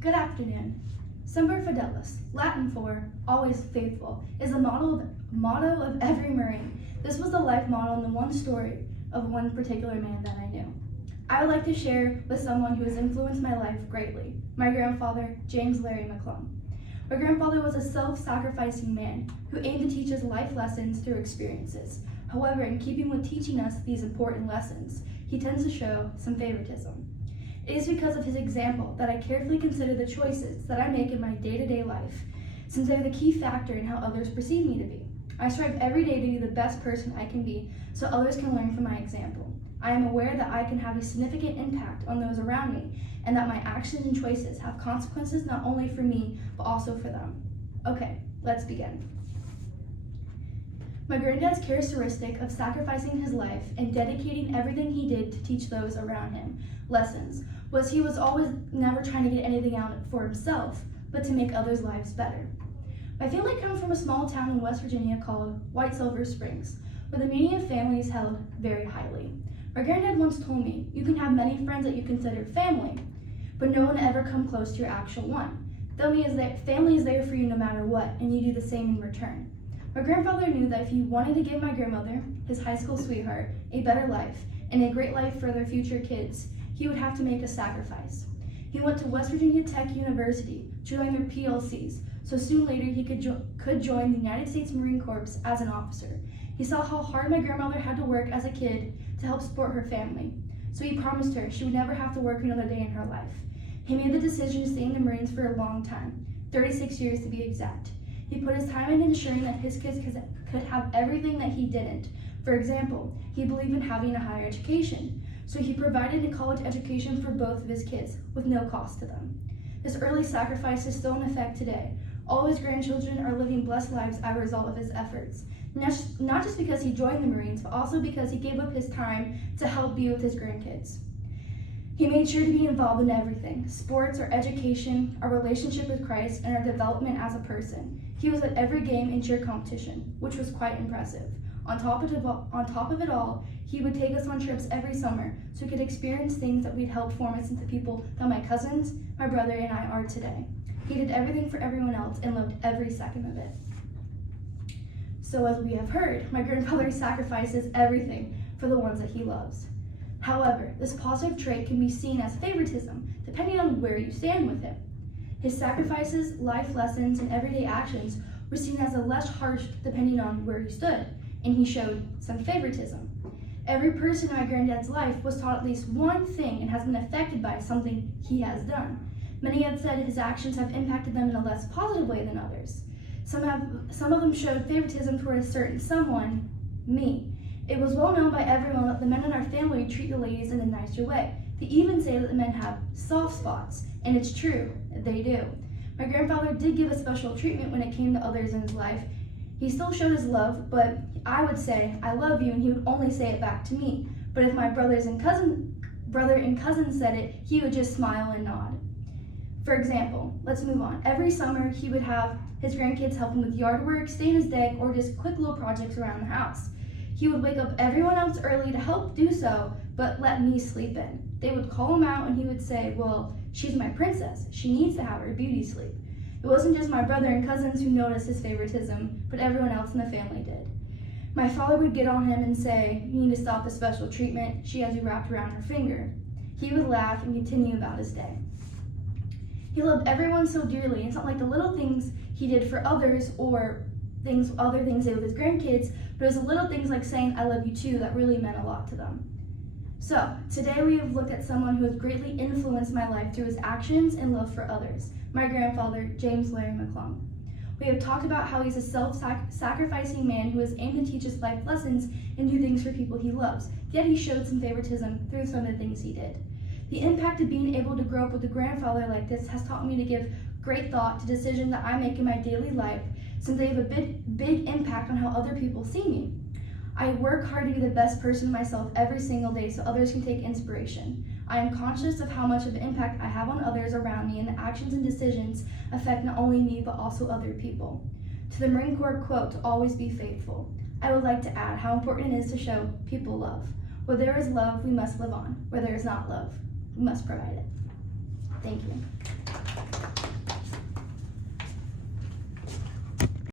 Good afternoon. Semper Fidelis, Latin for always faithful, is the motto of every Marine. This was the life motto and the one story of one particular man that I knew. I would like to share with someone who has influenced my life greatly, my grandfather, James Larry McClung. My grandfather was a self-sacrificing man who aimed to teach us life lessons through experiences. However, in keeping with teaching us these important lessons, he tends to show some favoritism. It is because of his example that I carefully consider the choices that I make in my day-to-day life, since they are the key factor in how others perceive me to be. I strive every day to be the best person I can be so others can learn from my example. I am aware that I can have a significant impact on those around me and that my actions and choices have consequences not only for me, but also for them. Okay, let's begin. My granddad's characteristic of sacrificing his life and dedicating everything he did to teach those around him lessons was he was always never trying to get anything out for himself, but to make others' lives better. My family comes from a small town in West Virginia called White Silver Springs, where the meaning of family is held very highly. My granddad once told me, you can have many friends that you consider family, but no one ever come close to your actual one. Family is there for you no matter what, and you do the same in return. My grandfather knew that if he wanted to give my grandmother, his high school sweetheart, a better life and a great life for their future kids, he would have to make a sacrifice. He went to West Virginia Tech University, joining their PLCs, so soon later he could join the United States Marine Corps as an officer. He saw how hard my grandmother had to work as a kid to help support her family, so he promised her she would never have to work another day in her life. He made the decision to stay in the Marines for a long time, 36 years to be exact. He put his time in ensuring that his kids could have everything that he didn't. For example, he believed in having a higher education, so he provided a college education for both of his kids with no cost to them. This early sacrifice is still in effect today. All his grandchildren are living blessed lives as a result of his efforts. Not just because he joined the Marines, but also because he gave up his time to help be with his grandkids. He made sure to be involved in everything, sports, our education, our relationship with Christ, and our development as a person. He was at every game and cheer competition, which was quite impressive. On top of it all, he would take us on trips every summer so we could experience things that would help form us into people that my cousins, my brother, and I are today. He did everything for everyone else and loved every second of it. So as we have heard, my grandfather sacrifices everything for the ones that he loves. However, this positive trait can be seen as favoritism, depending on where you stand with him. His sacrifices, life lessons, and everyday actions were seen as less harsh depending on where he stood, and he showed some favoritism. Every person in my granddad's life was taught at least one thing and has been affected by something he has done. Many have said his actions have impacted them in a less positive way than others. Some of them showed favoritism toward a certain someone, me. It was well known by everyone that the men in our family treat the ladies in a nicer way. They even say that the men have soft spots, and it's true, they do. My grandfather did give a special treatment when it came to others in his life. He still showed his love, but I would say, I love you, and he would only say it back to me. But if my brother and cousin said it, he would just smile and nod. For example, let's move on. Every summer, he would have his grandkids help him with yard work, stay in his deck, or just quick little projects around the house. He would wake up everyone else early to help do so, but let me sleep in. They would call him out and he would say, well, she's my princess. She needs to have her beauty sleep. It wasn't just my brother and cousins who noticed his favoritism, but everyone else in the family did. My father would get on him and say, you need to stop the special treatment. She has you wrapped around her finger. He would laugh and continue about his day. He loved everyone so dearly, and it's not like the little things he did for others or other things he did with his grandkids, but it was the little things like saying, I love you too, that really meant a lot to them. So, today we have looked at someone who has greatly influenced my life through his actions and love for others, my grandfather, James Larry McClung. We have talked about how he's a self-sacrificing man who has aimed to teach us life lessons and do things for people he loves, yet he showed some favoritism through some of the things he did. The impact of being able to grow up with a grandfather like this has taught me to give great thought to decisions that I make in my daily life, since they have a big impact on how other people see me. I work hard to be the best person myself every single day so others can take inspiration. I am conscious of how much of an impact I have on others around me, and the actions and decisions affect not only me but also other people. To the Marine Corps quote, to always be faithful, I would like to add how important it is to show people love. Where there is love, we must live on. Where there is not love, we must provide it. Thank you.